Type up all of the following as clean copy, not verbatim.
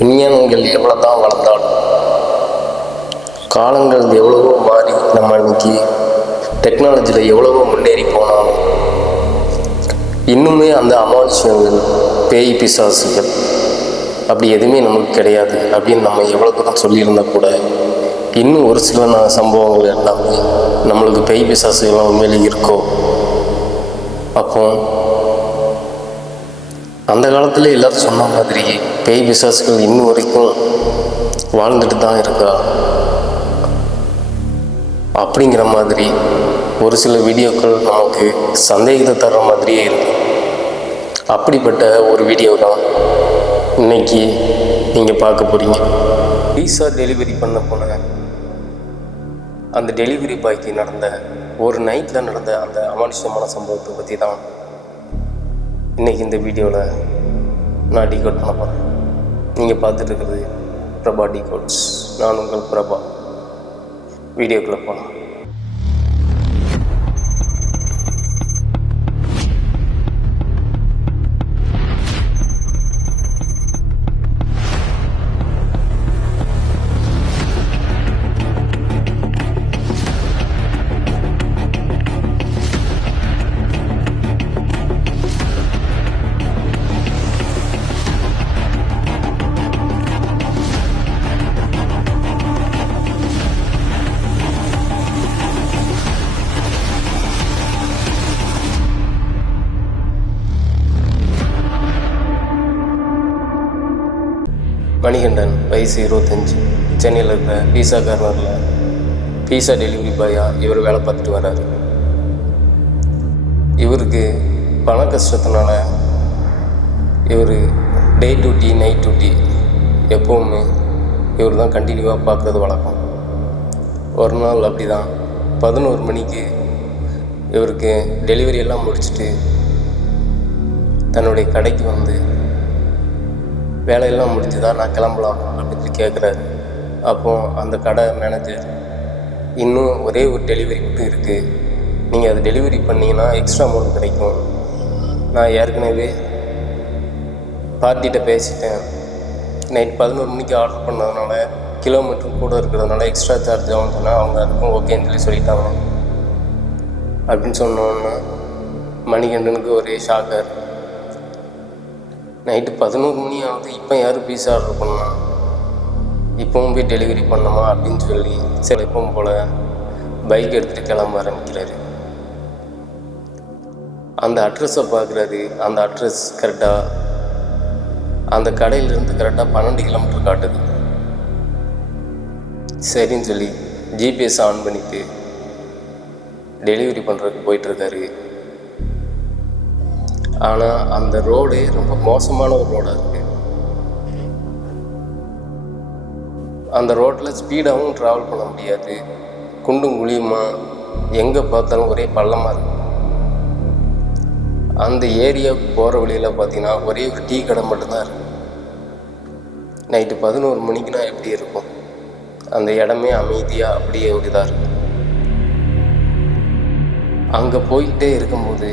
விஞ்ஞானங்கள் எவ்வளோ தான் வளர்ந்தாலும் காலங்கள் எவ்வளவோ மாறி நம்ம இன்னைக்கு டெக்னாலஜியில் எவ்வளவோ முன்னேறி போனாலும் இன்னுமே அந்த அமானுஷ்யங்கள் பேய் பிசாசுகள் அப்படி எதுவுமே நமக்கு கிடையாது அப்படின்னு நம்ம எவ்வளோ தூரம் சொல்லியிருந்தால் கூட இன்னும் ஒரு சில சம்பவங்கள் எல்லாமே நம்மளுக்கு பேய் பிசாசுகள்லாம் உண்மையிலே இருக்கோ. அப்போ அந்த காலத்தில் எல்லாரும் சொன்ன மாதிரி பேய் பிசாசுகள் இன்னும் வரைக்கும் வாழ்ந்துட்டு தான் இருக்கா அப்படிங்கிற மாதிரி ஒரு சில வீடியோக்கள் நமக்கு சந்தேகத்தை தர்ற மாதிரியே இருக்கு. அப்படிப்பட்ட ஒரு வீடியோ தான் இன்னைக்கு நீங்கள் பார்க்க போகிறீங்க. பீஸா டெலிவரி பண்ண போன அந்த டெலிவரி பாய்க்கு நடந்த ஒரு நைட்டில் நடந்த அந்த அமானுஷ்யமான சம்பவத்தை பற்றி தான் இன்றைக்கி இந்த வீடியோவில் நான் டீகோட் பண்ண போகிறேன். நீங்கள் பார்த்துட்டு இருக்கிறது பிரபா டீகோட்ஸ். நான் உங்கள் பிரபா. வீடியோக்குள்ளே போகலாம். மணிகண்டன், வயசு 25, சென்னையில் இருக்கிற பீஸா கார்னரில் பீஸா டெலிவரி பாயாக இவர் வேலை பார்த்துட்டு வர்றாரு. இவருக்கு பண கஷ்டத்தினால இவர் டே டியூட்டி நைட் டியூட்டி எப்போவுமே இவர் தான் கண்டினியூவாக பார்க்குறது வழக்கம். ஒரு நாள் அப்படி தான் 11 மணிக்கு இவருக்கு டெலிவரி எல்லாம் முடிச்சுட்டு தன்னுடைய கடைக்கு வந்து வேலையெல்லாம் முடிஞ்சுதா, நான் கிளம்பலாம் அப்படின்னு கேட்குறாரு. அப்போது அந்த கடை மேனேஜர், இன்னும் ஒரே ஒரு டெலிவரி மட்டும் இருக்குது, நீங்கள் அதை டெலிவரி பண்ணிங்கன்னா எக்ஸ்ட்ரா அமௌண்ட் கிடைக்கும். நான் ஏற்கனவே பார்ட்டிகிட்ட பேசிட்டேன், நைட் 11 மணிக்கு ஆர்டர் பண்ணதுனால கிலோமீட்டர் கூட இருக்கிறதுனால எக்ஸ்ட்ரா சார்ஜ் ஆகும்னு சொன்னால் அவங்க அதுக்கும் ஓகேன்னு சொல்லிட்டாங்க அப்படின்னு சொன்னோன்னா மணிகண்டனுக்கு ஒரே ஷாக்கர். நைட்டு 11 மணி ஆகுது, இப்போ யார் பீஸா ஆர்டர் பண்ணலாம், இப்போவும் போய் டெலிவரி பண்ணணுமா அப்படின்னு சொல்லி சரி எப்பவும் போல் பைக் எடுத்துகிட்டு கிளம்ப ஆரம்பிக்கிறாரு. அந்த அட்ரஸை பார்க்குறாரு. அந்த அட்ரஸ் கரெக்டாக அந்த கடையிலேருந்து கரெக்டாக 12 கிலோமீட்டர் காட்டுது. சரின்னு சொல்லி ஜிபிஎஸ் ஆன் பண்ணிவிட்டு டெலிவரி பண்ணுறதுக்கு போயிட்டுருக்காரு. ஆனால் அந்த ரோடு ரொம்ப மோசமான ஒரு ரோடாக இருக்குது. அந்த ரோட்டில் ஸ்பீடாகவும் ட்ராவல் பண்ண முடியாது, குண்டும் குழியுமா, எங்கே பார்த்தாலும் ஒரே பள்ளமாக இருக்குது. அந்த ஏரியாவுக்கு போகிற வழியில் பார்த்தீங்கன்னா ஒரே ஒரு டீ கடை மட்டும்தான் இருக்குது. நைட்டு 11 மணிக்குனா எப்படி இருக்கும்? அந்த இடமே அமைதியாக அப்படியே ஒரு இதாக இருக்குது. அங்கே போய்கிட்டே இருக்கும்போது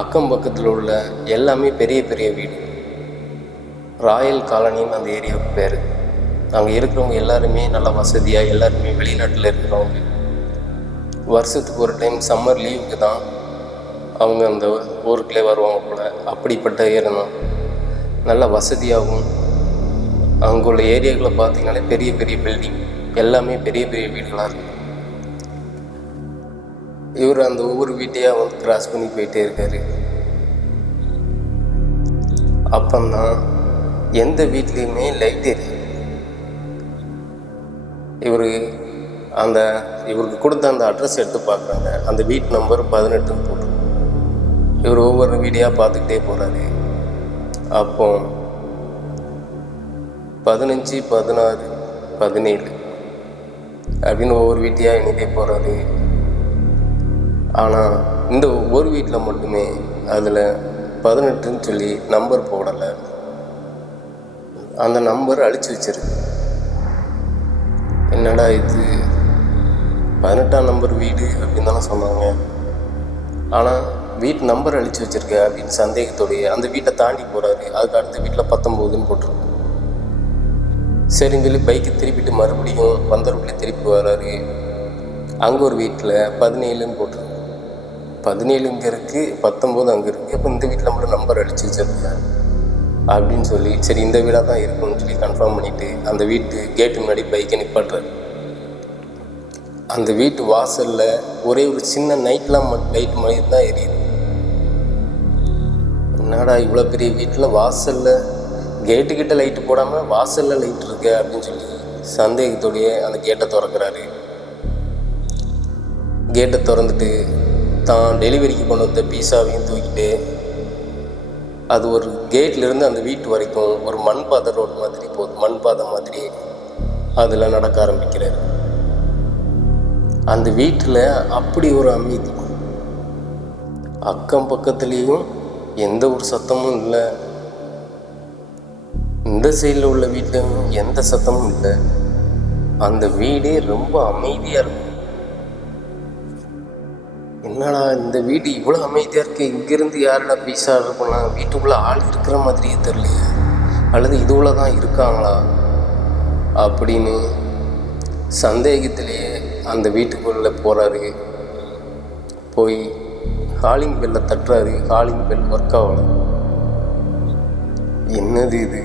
அக்கம் பக்கத்தில் உள்ள எல்லாமே பெரிய பெரிய வீடு, ராயல் காலனின்னு அந்த ஏரியாவுக்கு பேர். அங்கே இருக்கிறவங்க எல்லாருமே நல்லா வசதியாக, எல்லாருமே வெளிநாட்டில் இருக்கிறவங்க. வருஷத்துக்கு ஒரு டைம் சம்மர் லீவுக்கு தான் அவங்க அந்த ஊருக்குள்ளே வருவாங்க போல். அப்படிப்பட்ட ஏரியா நல்லா வசதியாகவும், அங்குள்ள ஏரியாக்களை பார்த்திங்கனாலே பெரிய பெரிய பில்டிங், எல்லாமே பெரிய பெரிய வீடுகளாக இருக்கும். இவர் அந்த ஒவ்வொரு வீட்டையாக வந்து கிராஸ் பண்ணி போயிட்டே இருக்கார். அப்போதான் எந்த வீட்லேயுமே லைட் எரியும். இவருக்கு கொடுத்த அந்த அட்ரஸ் எடுத்து பார்க்குறாங்க. அந்த வீட்டு நம்பர் 18ன்னு போட்டு இவர் ஒவ்வொரு வீடியாக பார்த்துக்கிட்டே போகிறாரு. அப்போ 15, 16, 17 அப்படின்னு ஒவ்வொரு வீட்டையாக எண்ணிட்டே போகிறாரு. ஆனால் இந்த ஒரு வீட்டில் மட்டுமே அதில் 18ன்னு சொல்லி நம்பர் போடலை. அந்த நம்பர் அழிச்சு வச்சிருக்கு. என்னடா இது, 18ஆம் நம்பர் வீடு அப்படின்னு தானே சொன்னாங்க, ஆனால் வீட்டு நம்பர் அழிச்சு வச்சுருக்க அப்படின்னு சந்தேகத்தோடைய அந்த வீட்டை தாண்டி போகிறாரு. அதுக்கு அடுத்த வீட்டில் 19ன்னு போட்டிருக்கு. சரின்னு சொல்லி பைக்கை திருப்பிட்டு மறுபடியும் வந்தவர்களே திருப்பி வர்றாரு. அங்கே ஒரு வீட்டில் 17ன்னு போட்டிருக்கு. 17 இங்கே இருக்குது, 19 அங்கே இருக்குது. அப்போ இந்த வீட்டில் மட்டும் நம்பர் அடிச்சு வச்சிருக்கேன் அப்படின்னு சொல்லி சரி இந்த வீடாக தான் இருக்குன்னு சொல்லி கன்ஃபார்ம் பண்ணிவிட்டு அந்த வீட்டு கேட்டு முன்னாடி பைக்கை நிப்பாட்டுறாரு. அந்த வீட்டு வாசலில் ஒரே ஒரு சின்ன லைட் மாதிரி தான் எரியுது. என்னடா இவ்வளோ பெரிய வீட்டில் வாசலில் கேட்டுக்கிட்ட லைட்டு போடாமல் வாசலில் லைட் இருக்கு அப்படின்னு சொல்லி சந்தேகத்தோடைய அந்த கேட்டை திறக்கிறாரு. கேட்டை திறந்துட்டு தான் டெலிவரிக்கு கொண்டு வந்த பீஸாவையும் தூக்கிட்டு அது ஒரு கேட்லேருந்து அந்த வீட்டு வரைக்கும் ஒரு மண் பாதை ரோடு மாதிரி போகுது, மண் பாதை மாதிரி அதில் நடக்க ஆரம்பிக்கிறார். அந்த வீட்டில் அப்படி ஒரு அமைதி, அக்கம் பக்கத்துலேயும் எந்த ஒரு சத்தமும் இல்லை, இந்த சைடில் உள்ள வீட்லையும் எந்த சத்தமும் இல்லை. அந்த வீடே ரொம்ப அமைதியாக இருக்கும். என்னடா இந்த வீடு இவ்வளோ அமைதியாக இருக்குது, இங்கேருந்து யாரோட பீஸா ஆர்டர் பண்ணலாம், வீட்டுக்குள்ளே ஆள் இருக்கிற மாதிரியே தெரியலையே, அல்லது இதுவுள்ள தான் இருக்காங்களா அப்படின்னு சந்தேகத்திலேயே அந்த வீட்டுக்குள்ளே போகிறாரு. போய் காலிங் பெல்லை தட்டுறாரு. காலிங் பெல் ஒர்க் ஆகலை. என்னது இது?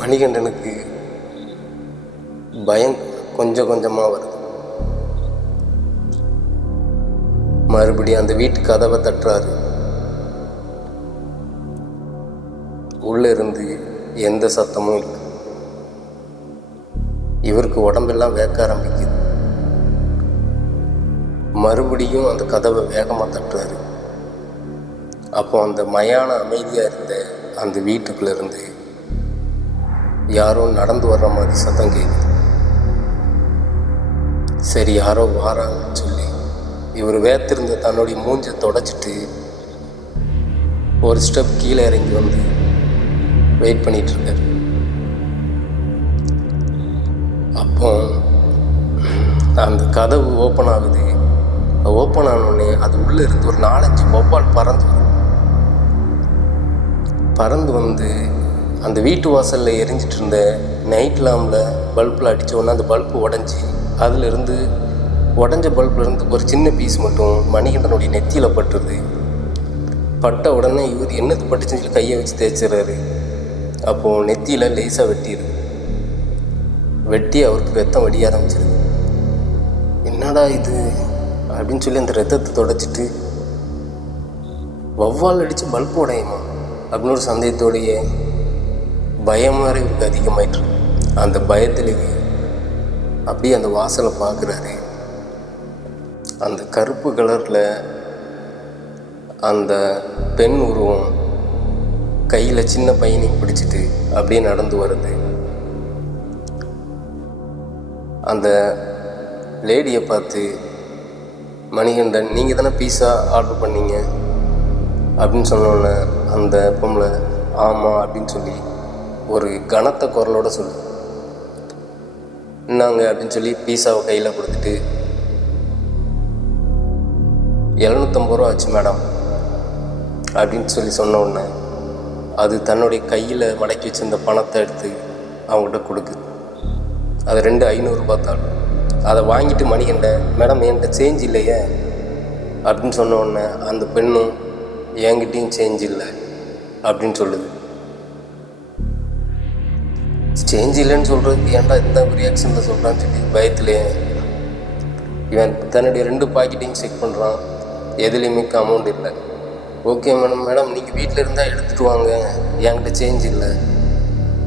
மணிகண்டனுக்கு பயம் கொஞ்சம் கொஞ்சமாக வருது. மறுபடியும் அந்த வீட்டு கதவை தட்டுறாரு. உள்ளே இருந்து எந்த சத்தமும் இல்லை. இவருக்கு உடம்பெல்லாம் வேக்க ஆரம்பிக்குது. மறுபடியும் அந்த கதவை வேகமாக தட்டுறாரு. அப்போ அந்த மயான அமைதியாக இருந்த அந்த வீட்டுக்குள்ளேருந்து யாரோ நடந்து வர்ற மாதிரி சத்தம் கேட்குது. சரி யாரோ வாராங்கன்னு சொல்லி இவர் வேத்திருந்த தன்னுடைய மூஞ்சை தொடச்சிட்டு ஒரு ஸ்டெப் கீழே இறங்கி வந்து வெயிட் பண்ணிகிட்ருக்கார். அப்போ அந்த கதவு ஓப்பன் ஆகுது. ஓப்பன் ஆனோடனே அது உள்ளே இருந்து ஒரு 4-5 வௌவால் பறந்து வந்து அந்த வீட்டு வாசலில் எரிஞ்சிட்டு இருந்த நைட் லாம்பில் பல்பில் அடித்த உடனே அந்த பல்பு உடஞ்சி அதிலிருந்து உடஞ்ச பல்ப்லேருந்து ஒரு சின்ன பீஸ் மட்டும் மணிகண்டனுடைய நெத்தியில் பட்டுருது. பட்ட உடனே இவர் என்னது பட்டுச்சுன்னு சொல்லி கையை வச்சு தேய்ச்சிடுறாரு. அப்போது நெத்தியில் லேசாக வெட்டி அவருக்கு ரத்தம் வடிய ஆரம்பிச்சிருது. என்னடா இது அப்படின்னு சொல்லி அந்த ரத்தத்தை தொடச்சிட்டு வௌவால் அடித்து பல்பு உடையுமா அப்படின்னு ஒரு சந்தேகத்தோடைய பயம் வேறு இவருக்கு அதிகமாயிட்டு. அந்த பயத்திலேயே அப்படியே அந்த வாசலை பார்க்குறாரு. அந்த கருப்பு கலரில் அந்த பெண் உருவம் கையில் சின்ன பையனையும் பிடிச்சிட்டு அப்படியே நடந்து வருது. அந்த லேடியை பார்த்து, மணிகண்டன் நீங்கள் தானே பீஸா ஆர்டர் பண்ணீங்க அப்படின்னு சொன்னோன்னே அந்த பொம்பளை ஆமாம் அப்படின்னு சொல்லி ஒரு கனத்த குரலோட சொல்லு, என்னங்க அப்படின்னு சொல்லி பீஸாவை கையில் கொடுத்துட்டு 750 ரூபா ஆச்சு மேடம் அப்படின்னு சொல்லி சொன்ன உடனே அது தன்னுடைய கையில் மடக்கி வச்சிருந்த பணத்தை எடுத்து அவங்ககிட்ட கொடுக்குது. அது 2 500 ரூபாய் தான். அதை வாங்கிட்டு மணிகண்டன் மேடம் என்கிட்ட சேஞ்ச் இல்லையே அப்படின்னு சொன்ன உடனே அந்த பெண்ணும் என்கிட்டையும் சேஞ்ச் இல்லை அப்படின்னு சொல்லுது. சேஞ்ச் இல்லைன்னு சொல்கிறதுக்கு ஏன்டா இந்த ரியாக்ஷனில் சொல்கிறான்னு சொல்லி பயத்துலேயே இவன் தன்னுடைய 2 பாக்கெட்டையும் செக் பண்ணுறான். எதுலேயுமே அமௌண்ட் இல்லை. ஓகே மேடம் நீங்கள் வீட்டில் இருந்தால் எடுத்துகிட்டு வாங்க, என்கிட்ட சேஞ்ச் இல்லை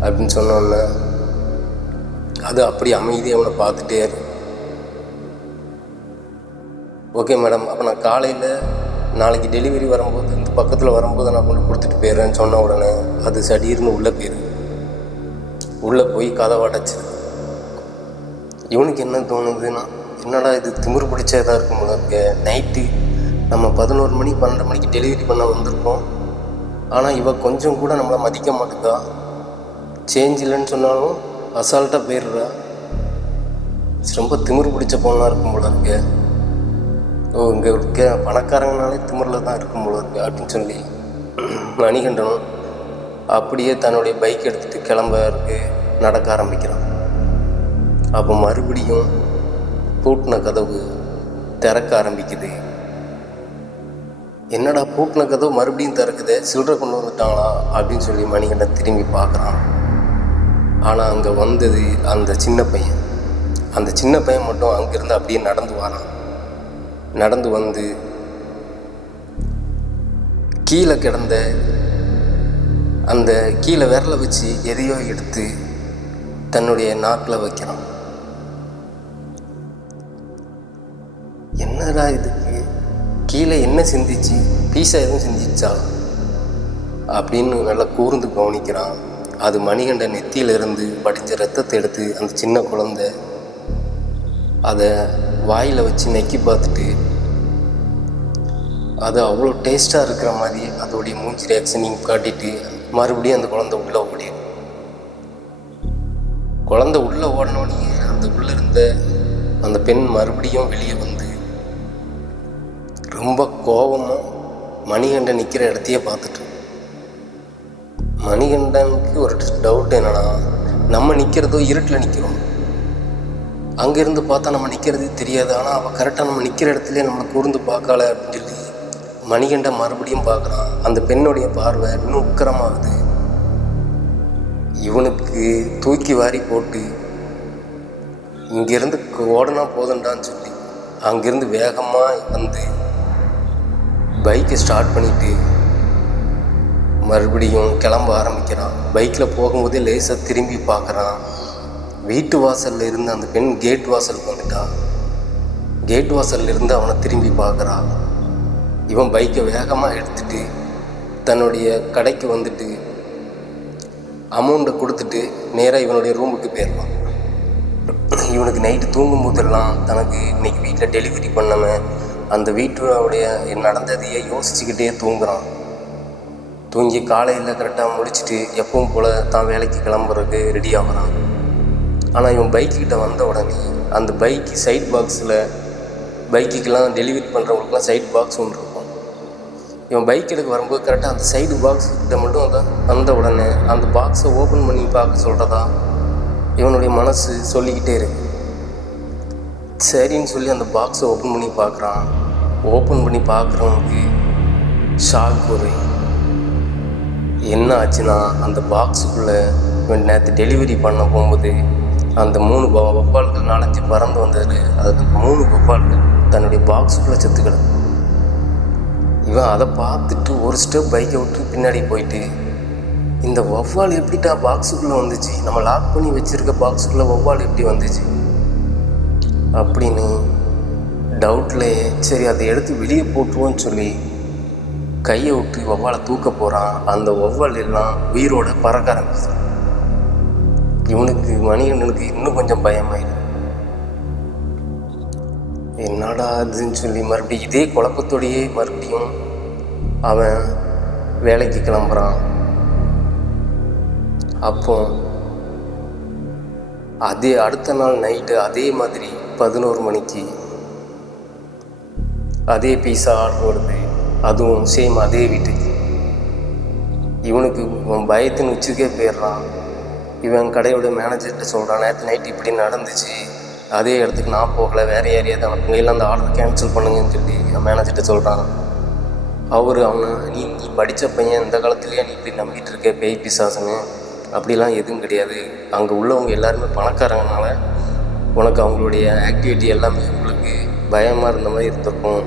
அப்படின்னு சொன்னோன்னே அது அப்படி அமைதியாக அவனை பார்த்துட்டே இருக்கு. ஓகே மேடம், அப்போ நான் காலையில் நாளைக்கு டெலிவரி வரும்போது இந்த பக்கத்தில் வரும்போது நான் கொண்டு கொடுத்துட்டு போயிடுறேன்னு சொன்ன உடனே அது சடீர்னு உள்ளே போயிடுது. உள்ளே போய் கதவை அடைச்சிது. இவனுக்கு என்ன தோணுதுன்னா, என்னடா இது திமிரு பிடிச்சதாக இருக்கும் போல இருக்க. நைட்டு நம்ம 11 மணி 12 மணிக்கு டெலிவரி பண்ண வந்திருக்கோம், ஆனால் இவள் கொஞ்சம் கூட நம்மளை மதிக்க மாட்டேதா. சேஞ்ச் இல்லைன்னு சொன்னாலும் அசால்ட்டாக போயிடுறா. ரொம்ப திமிரு பிடிச்ச பொண்ணாக இருக்கும் போல இருக்கு. இங்கே இருக்க பணக்காரங்கனாலே திமிரில் தான் இருக்கும் போல இருக்கு அப்படின்னு சொல்லி மணிகண்டனும் அப்படியே தன்னுடைய பைக் எடுத்துகிட்டு கிளம்ப இருக்கு. நடக்க ஆரம்பிக்கிறான். அப்போ மறுபடியும் பூட்டின கதவு திறக்க ஆரம்பிக்குது. என்னடா பூட்டின கதவு மறுபடியும் திறக்குது, சில்லறை கொண்டு வந்துட்டாங்களா அப்படின்னு சொல்லி மணிகண்டன் திரும்பி பார்க்குறான். ஆனால் அங்கே வந்தது அந்த சின்ன பையன். அந்த சின்ன பையன் மட்டும் அங்கேருந்து அப்படியே நடந்து வரான். நடந்து வந்து கீழே கிடந்த அந்த கீழே விரலை வச்சு எதையோ எடுத்து தன்னுடைய நாக்கில் வைக்கிறான். என்னடா இதுக்கு கீழே என்ன சிந்திச்சு, பீஸா எதுவும் சிந்திச்சா அப்படின்னு நல்லா கூர்ந்து கவனிக்கிறான். அது மணிகண்டன் நெத்தியிலிருந்து வடிஞ்ச ரத்தத்தை எடுத்து அந்த சின்ன குழந்தை அதை வாயில் வச்சு நெக்கி பார்த்துட்டு அது அவ்வளோ டேஸ்ட்டாக இருக்கிற மாதிரி அதோடைய மூஞ்சி ரியாக்ஷனையும் காட்டிட்டு மறுபடியும் அந்த குழந்தை உள்ளே ஓடிடும். குழந்தை உள்ளே ஓடினோடனே அந்த உள்ளே இருந்த அந்த பெண் மறுபடியும் வெளியே வந்து ரொம்ப கோபமாக மணிகண்டன் நிற்கிற இடத்தையே பார்த்துட்டு, மணிகண்டனுக்கு ஒரு டவுட் என்னன்னா, நம்ம நிற்கிறதோ இருட்டில் நிற்கிறோம், அங்கேருந்து பார்த்தா நம்ம நிற்கிறது தெரியாது, ஆனால் அவள் கரெக்டாக நம்ம நிற்கிற இடத்துல நம்மளை கூர்ந்து பார்க்கல அப்படின்னு சொல்லி மணிகண்டன் மறுபடியும் பார்க்குறான். அந்த பெண்ணுடைய பார்வை இன்னும் உக்கிரமாகுது. இவனுக்கு தூக்கி வாரி போட்டு இங்கேருந்து ஓடனா போதுண்டான்னு சொல்லி அங்கேருந்து வேகமாக வந்து பைக்கை ஸ்டார்ட் பண்ணிவிட்டு மறுபடியும் கிளம்ப ஆரம்பிக்கிறான். பைக்கில் போகும்போதே லேசாக திரும்பி பார்க்குறான். வீட்டு வாசலில் இருந்து அந்த பெண் கேட் வாசலுக்கு வந்துட்டான். கேட் வாசலில் இருந்து அவனை திரும்பி பார்க்குறான். இவன் பைக்கை வேகமாக எடுத்துகிட்டு தன்னுடைய கடைக்கு வந்துட்டு அமௌண்ட்டை கொடுத்துட்டு நேராக இவனுடைய ரூமுக்கு போயிடலாம். இவனுக்கு நைட்டு தூங்கும் போதெல்லாம் தனக்கு இன்றைக்கி வீட்டில் டெலிவரி பண்ணவன் அந்த வீட்டுடைய நடந்ததையே யோசிச்சுக்கிட்டே தூங்குறான். தூங்கி காலையில் கரெக்டாக முடிச்சுட்டு எப்பவும் போல் தான் வேலைக்கு கிளம்புறதுக்கு ரெடி ஆகுறான். ஆனால் இவன் பைக்கிட்ட வந்த உடனே அந்த பைக்கு சைட் பாக்ஸில் பைக்குக்கெல்லாம் டெலிவரி பண்ணுறவங்களுக்குலாம் சைட் பாக்ஸ் ஒன்று இருக்கும். இவன் பைக் எடுக்க வரும்போது கரெக்டாக அந்த சைடு பாக்ஸ் கிட்ட மட்டும் வந்த உடனே அந்த பாக்ஸை ஓப்பன் பண்ணி பார்க்க சொல்கிறதா இவனுடைய மனசு சொல்லிக்கிட்டே இருக்கு. சரின்னு சொல்லி அந்த பாக்ஸை ஓப்பன் பண்ணி பார்க்குறான். ஓப்பன் பண்ணி பார்க்குறவனுக்கு ஷாக் வரும். என்ன ஆச்சுன்னா, அந்த பாக்ஸுக்குள்ளே இவன் நேற்று டெலிவரி பண்ண போகும்போது அந்த 3 வவ்வால்கள் 4 பறந்து வந்தது. அதுக்கு 3 வவ்வால்கள் தன்னுடைய பாக்ஸுக்குள்ளே செத்து கிடக்கு. இவன் அதை பார்த்துட்டு ஒரு ஸ்டெப் பைக்கை விட்டு பின்னாடி போயிட்டு, இந்த வவ்வால் எப்படிட்டா பாக்ஸுக்குள்ளே வந்துச்சு, நம்ம லாக் பண்ணி வச்சுருக்க பாக்ஸுக்குள்ளே வவ்வால் எப்படி வந்துச்சு அப்படின்னு டவுட்லேயே சரி அதை எடுத்து வெளியே போட்டுருவோன்னு சொல்லி கையை விட்டு வவ்வாலை தூக்க போகிறான். அந்த வவ்வால் எல்லாம் உயிரோட பறக்க ஆரம்பிச்சு. இவனுக்கு மணிகண்டனுக்கு இன்னும் கொஞ்சம் பயமாயிடுது. என்னடா அதுன்னு சொல்லி மறுபடியும் இதே குழப்பத்தோடையே மறுபடியும் அவன் வேலைக்கு கிளம்புறான். அப்போ அதே அடுத்த நாள் நைட்டு அதே மாதிரி 11 மணிக்கு அதே பீஸா ஆர்டர் வருது. அதுவும் சேம் அதே வீட்டுக்கு. இவனுக்கு பயத்தின் உச்சிக்கே போயிடுறான். இவன் கடையோட மேனேஜர்கிட்ட சொல்கிறான், நேற்று நைட்டு இப்படி நடந்துச்சு, அதே இடத்துக்கு நான் போகலை, வேறு யாரையாவது அனுப்புங்க, அந்த ஆர்டர் கேன்சல் பண்ணுங்கன்னு சொல்லி என் மேனேஜர்கிட்ட சொல்கிறான். அவனை நீ படித்த பையன், இந்த காலத்துலேயே நீ இப்படி நம்பிட்டு இருக்க பேய் பிசாசுன்னு, அப்படிலாம் எதுவும் கிடையாது. அங்கே உள்ளவங்க எல்லாருமே பணக்காரங்கனால உனக்கு அவங்களுடைய ஆக்டிவிட்டி எல்லாமே உங்களுக்கு பயமாக இருந்த மாதிரி இருந்திருக்கும்.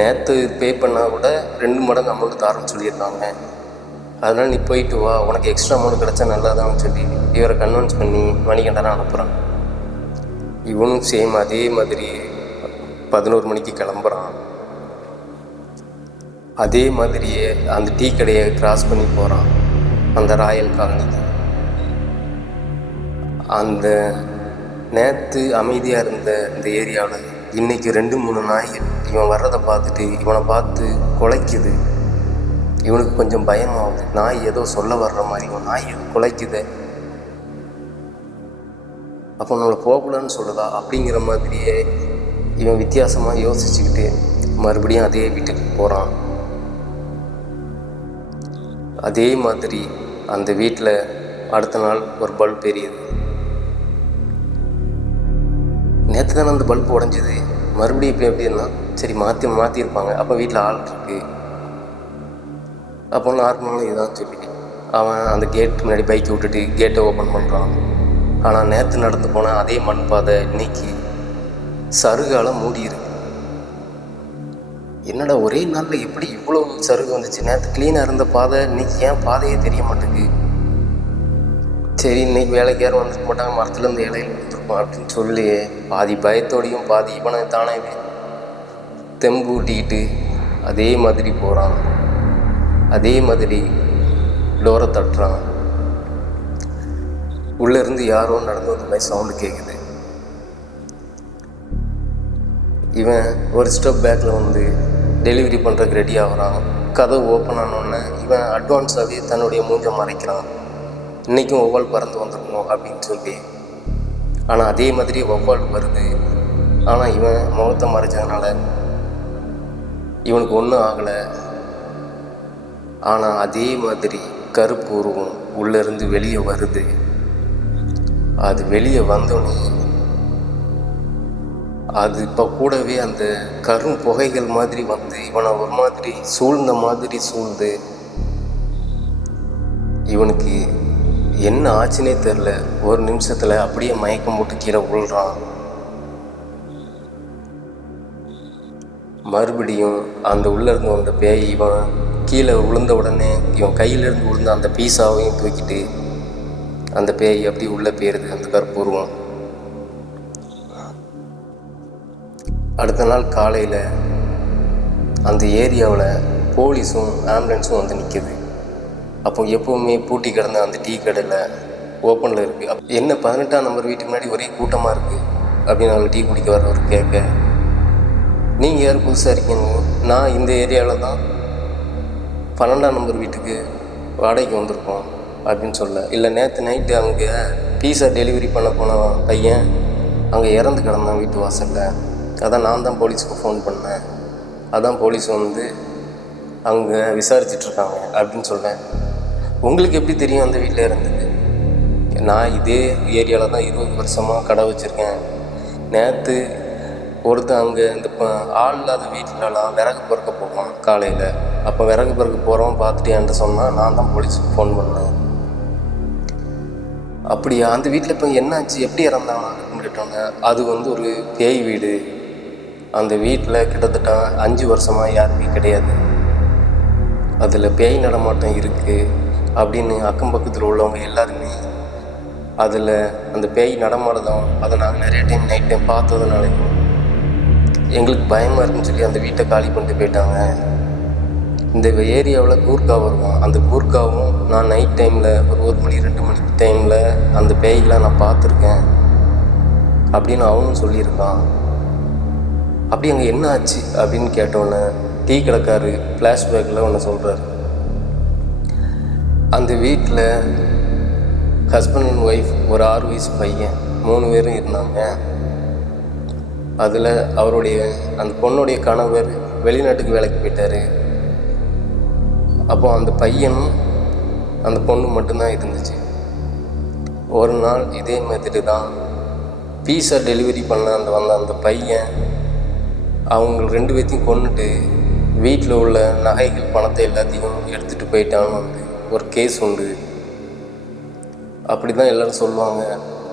நேற்று பே பண்ணால் கூட 2 மடங்கு அமௌண்ட் தரேன்னு சொல்லியிருக்காங்க. அதனால் நீ போயிட்டு வா, உனக்கு எக்ஸ்ட்ரா அமௌண்ட் கிடச்சா நல்லாதான்னு சொல்லி இவரை கன்வின்ஸ் பண்ணி மணிகண்டனை அனுப்புகிறான். இவனும் சேம் அதே மாதிரி 11 மணிக்கு கிளம்புறான். அதே மாதிரியே அந்த டீ கடையை கிராஸ் பண்ணி போகிறான். அந்த ராயல் காலனிக்கு. அந்த நேற்று அமைதியாக இருந்த இந்த ஏரியாவில் இன்றைக்கி 2-3 நாய்கள் இவன் வர்றதை பார்த்துட்டு இவனை பார்த்து குலைக்குது. இவனுக்கு கொஞ்சம் பயமாகுது. நாய் ஏதோ சொல்ல வர்ற மாதிரி, இவன் நாய் குலைக்குது, அப்போ நம்மளை போகக்கூடாதுன்னு சொல்லுதா அப்படிங்கிற மாதிரியே இவன் வித்தியாசமாக யோசிச்சுக்கிட்டு மறுபடியும் அதே வீட்டுக்கு போகிறான். அதே மாதிரி அந்த வீட்டில் அடுத்த நாள் ஒரு பல்ப் எரியுது. நேற்று தானே அந்த பல்ப் உடஞ்சிது, மறுபடியும் இப்போ எப்படின்னா சரி மாற்றிருப்பாங்க. அப்போ வீட்டில் ஆள் இருக்கு, அப்போ நார்மலாக இதுதான் சொல்லி அவன் அந்த கேட் முன்னாடி பைக்கை விட்டுட்டு கேட்டை ஓப்பன் பண்ணுறான். ஆனால் நேற்று நடந்து போன அதே மண் பாதை இன்னைக்கு சருகால மூடி இருக்கு. என்னடா ஒரே நாளில் எப்படி இவ்வளோ சருகு வந்துச்சு? நேற்று க்ளீனாக இருந்த பாதை இன்னைக்கு ஏன் பாதையே தெரிய மாட்டேங்குது? சரி இன்னைக்கு வேலைக்கு யாரும் வந்துருக்க மாட்டாங்க, மரத்துலேருந்து இலையில் வந்துருப்போம் அப்படின்னு சொல்லி பாதி பயத்தோடையும் பாதி இவனை தானே தெம்பு ஊட்டிக்கிட்டு அதே மாதிரி போகிறான். அதே மாதிரி டோரை தட்டுறான். உள்ளேருந்து யாரோ நடந்து வந்த மாதிரி சவுண்டு கேட்குது. இவன் ஒரு ஸ்டெப் பேக்கில் வந்து டெலிவரி பண்ணுறதுக்கு ரெடி ஆகிறான். கதவு ஓப்பன் ஆனோடனே இவன் அட்வான்ஸாகவே தன்னுடைய மூஞ்சை மறைக்கிறான். இன்றைக்கும் வௌவால் பறந்து வந்துடணும் அப்படின்னு சொல்லி. ஆனால் அதே மாதிரி வௌவால் வருது. ஆனால் இவன் முகத்தை மறைச்சதுனால இவனுக்கு ஒன்றும் ஆகலை. ஆனால் அதே மாதிரி கருப்பு உருவம் உள்ளேருந்து வெளியே வருது. அது வெளியே வந்தோடனே அது இப்போ கூடவே அந்த கரும் புகைகள் மாதிரி வந்து இவனை ஒரு மாதிரி சூழ்ந்த மாதிரி சூழ்ந்து இவனுக்கு என்ன ஆச்சுன்னே தெரில. ஒரு நிமிஷத்தில் அப்படியே மயக்கம் போட்டு கீழே விழுறான். மறுபடியும் அந்த உள்ளேருந்து வந்த பேய் இவன் கீழே விழுந்த உடனே இவன் கையிலேருந்து விழுந்த அந்த பீஸாவையும் தூக்கிட்டு அந்த பேய் அப்படி உள்ளே போயிருது அந்த கற்பூர்வம். அடுத்த நாள் காலையில் அந்த ஏரியாவில் போலீஸும் ஆம்புலன்ஸும் வந்து நிற்கிது. அப்போ எப்போவுமே பூட்டி கிடந்த அந்த டீ கடையில் ஓப்பனில் இருக்குது. என்ன 18ஆம் நம்பர் வீட்டுக்கு முன்னாடி ஒரே கூட்டமாக இருக்குது அப்படின்னு அவங்க டீ குடிக்க வரவர் கேட்க, நீங்கள் யார் புதுசாக இருக்கீங்க? நான் இந்த ஏரியாவில் தான் 12ஆம் நம்பர் வீட்டுக்கு வாடகைக்கு வந்திருக்கோம் அப்படின்னு சொல்ல. இல்லை நேற்று நைட்டு அங்கே பீஸா டெலிவரி பண்ண போன பையன் அங்கே இறந்து கிடந்தான் வீட்டு வாசலில், அதான் நான் தான் போலீஸுக்கு ஃபோன் பண்ணேன், அதான் போலீஸ் வந்து அங்கே விசாரிச்சிட்ருக்காங்க அப்படின்னு சொல்கிறேன். உங்களுக்கு எப்படி தெரியும் அந்த வீட்டில் இருந்தது? நான் இதே ஏரியாவில் தான் 20 வருஷமாக கடை வச்சுருக்கேன். நேற்று ஒருத்தன் அங்கே இந்த ஆள் இல்லாத வீட்டிலலாம் விறகு பொறுக்க போவான் காலையில். அப்போ விறகு பொறுக்க போகிறவன் பார்த்துட்டு என்கிட்ட சொன்னால் நான் தான் போலீஸுக்கு ஃபோன் பண்ணேன். அப்படியா? அந்த வீட்டில் இப்போ என்னாச்சு, எப்படி இறந்தாங்க அப்படின்னு கேட்டோங்க. அது வந்து ஒரு பேய் வீடு. அந்த வீட்டில் கிட்டத்தட்ட 5 வருஷமாக யாருமே கிடையாது. அதில் பேய் நடமாட்டம் இருக்குது அப்படின்னு அக்கம் பக்கத்தில் உள்ளவங்க எல்லாருமே அதில் அந்த பேய் நடமாடுதோம். அதை நாங்கள் நிறைய டைம் நைட் டைம் பார்த்ததுனாலையும் எங்களுக்கு பயமாக இருக்குன்னு சொல்லி அந்த வீட்டை காலி பண்ணிட்டு போயிட்டாங்க. இந்த ஏரியாவில் கூர்க்கா வருவோம். அந்த கூர்க்காவும் நான் நைட் டைமில் ஒரு 1 மணி 2 மணி டைமில் அந்த பேய்களாம் நான் பார்த்துருக்கேன் அப்படின்னு அவனும் சொல்லியிருக்கான். அப்படி அங்கே என்ன ஆச்சு அப்படின்னு கேட்டோன்னே டீ கடைக்காரு ஃப்ளாஷ்பேக்கில் ஒன்று சொல்கிறார். அந்த வீட்டில் ஹஸ்பண்ட் அண்ட் ஒய்ஃப், ஒரு 6 வயசு பையன், 3 பேரும் இருந்தாங்க. அதில் அவருடைய அந்த பொண்ணுடைய கணவர் வெளிநாட்டுக்கு வேலைக்கு போயிட்டார். அப்போது அந்த பையனும் அந்த பொண்ணு மட்டும்தான் இருந்துச்சு. ஒரு நாள் இதே மாதிரி தான் பீஸா டெலிவரி பண்ண வந்த அந்த பையன் அவங்க 2 பேர்த்தையும் கொன்னுட்டு வீட்டில் உள்ள நகைகள் பணத்தை எல்லாத்தையும் எடுத்துகிட்டு போயிட்டான்னு வந்து ஒரு கேஸ் உண்டு. அப்படி தான் எல்லோரும் சொல்லுவாங்க.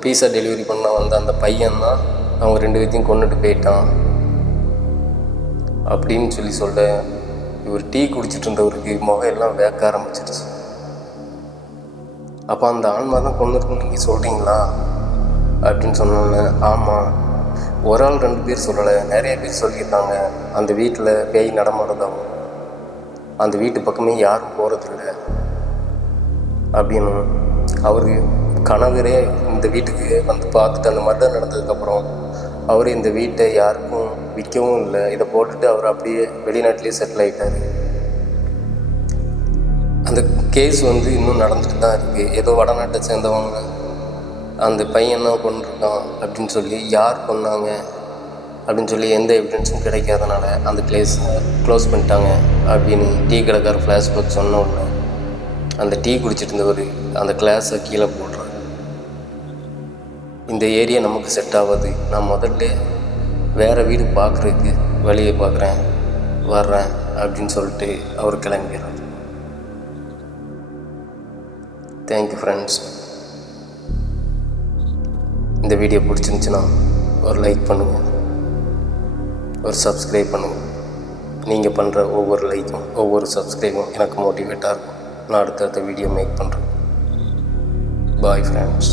பீஸா டெலிவரி பண்ண வந்த அந்த பையன் தான் அவங்க 2 பேர்த்தையும் கொன்னுட்டு போயிட்டான் அப்படின்னு சொல்ல இவர் டீ குடிச்சிட்டு இருந்தவருக்கு முகம் எல்லாம் வேக்க ஆரம்பிச்சிருச்சு. அப்போ அந்த ஆன்மா தான் கொன்னுருக்குன்னு நீங்கள் சொல்கிறீங்களா அப்படின்னு சொன்னோன்னே, ஆமாம், ஒரு ஆள் 2 பேர் சொல்லலை, நிறைய பேர் சொல்லியிருக்காங்க. அந்த வீட்டில் பேய் நடமாடுதாகும், அந்த வீட்டு பக்கமே யாரும் போகிறதில்ல அப்படின்னு. அவரு கணவரே இந்த வீட்டுக்கு வந்து பார்த்துட்டு அந்த மர்டர் நடந்ததுக்கப்புறம் அவர் இந்த வீட்டை யாருக்கும் விற்கவும் இல்லை. இதை போட்டுட்டு அவர் அப்படியே வெளிநாட்டிலே செட்டில் ஆகிட்டார். அந்த கேஸ் வந்து இன்னும் நடந்துட்டு தான் இருக்குது. ஏதோ வடநாட்டை சேர்ந்தவங்க அந்த பையன் தான் கொண்டிருக்கான் அப்படின்னு சொல்லி, யார் கொன்னாங்க அப்படின்னு சொல்லி எந்த எவிடன்ஸும் கிடைக்காதனால அந்த கேஸை க்ளோஸ் பண்ணிட்டாங்க அப்படின்னு டீ கடைக்கார ஃப்ளாஷ்பேக் சொன்ன உடனே அந்த டீ குடிச்சிட்டு இருந்தவர் அந்த கிளாஸை கீழே போடுறார். இந்த ஏரியா நமக்கு செட் ஆகாது, நான் முதல்ல வேறு வீடு பார்க்குறதுக்கு வழியை பார்க்குறேன், வர்றேன் அப்படின்னு சொல்லிட்டு அவர் கிளம்பிடுறார். Thank you friends. இந்த வீடியோ பிடிச்சிருந்துச்சுன்னா ஒரு லைக் பண்ணுங்கள், ஒரு சப்ஸ்கிரைப் பண்ணுங்கள். நீங்கள் பண்ணுற ஒவ்வொரு லைக்கும் ஒவ்வொரு சப்ஸ்கிரைபும் எனக்கு மோட்டிவேட்டாக இருக்கும். நான் அடுத்தடுத்த வீடியோ மேக் பண்ணுறேன். Bye friends.